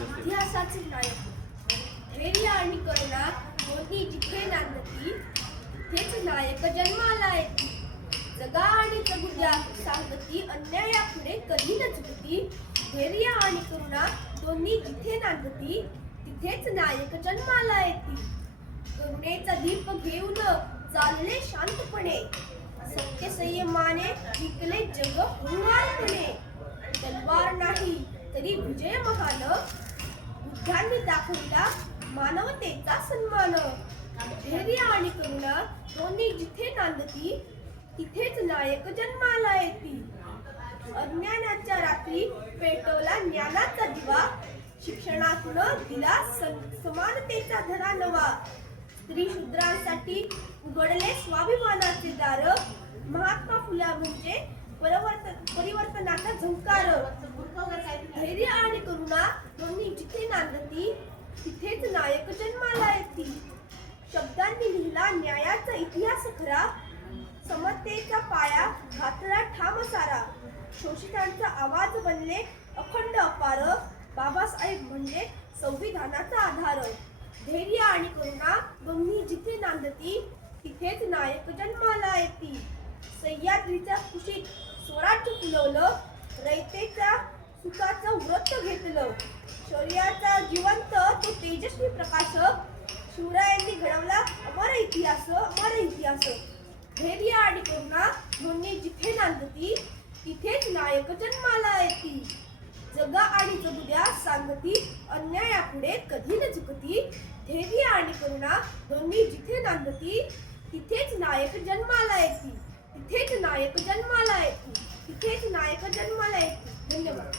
इतिहासाचे नायक धैर्य आणि करुणा दोन्ही जिथे नांदती तिथेच नायक जन्माला येती. जगा आणि जगू द्या सांगती अन्यायापुढे कधी न झुकती. धैर्य आणि करुणा दोन्ही जिथे नांदती तिथेच नायक जन्माला येती. करुणेचा दीप घेऊन चालले शांतपणे सत्य संयमाने जिंकले जग हुंवारपणे. तलवार नाही तरी विजय महान बुद्धांनी दाखवला मानवतेचा सन्मान. धैर्य आणि करुणा दोन्ही जिथे नांदती तिथेच नायक जन्माला येती. अज्ञानाच्या रात्री पेटवला ज्ञानाचा दिवा शिक्षणातून दिला समानतेचा धडा नवा. स्त्री शूद्रांसाठी उघडले स्वाभिमानाचे दार महात्मा फुला म्हणजे परिवर्तनाचा झंकार. धैर्य आणि करुणा दोन्ही जिथे नांदती तिथेच नायक जन्माला येती. शब्दांनी लिहिला न्यायाचा इतिहास खरा समतेचा पाया घातला ठाम सारा. शोषितांचा आवाज बनले अखंड अपार बाबासाहेब म्हणजे संविधानाचा आधार. धैर्य आणि करुणा दोन्ही जिथे नांदती तिथेच नायक जन्माला येती. सह्याद्रीच्या कुशीत स्वराज्य फुलवलं रयतेच्या सुखाचं व्रत घेतलं. शौर्याचा जिवंत तो तेजस्वी प्रकाश शिवरायांनी घडवला अमर इतिहास अमर इतिहास. धैर्य आणि करुणा दोन्ही जिथे नांदती तिथेच नायक जन्माला येती. जगा आणि जगू द्या सांगती अन्यायापुढे कधी न झुकती. धैर्य आणि करुणा दोन्ही जिथे नांदती तिथेच नायक जन्माला येती. तिथेच नायक जन्माला येती. तिथेच नायक जन्माला येती. धन्यवाद.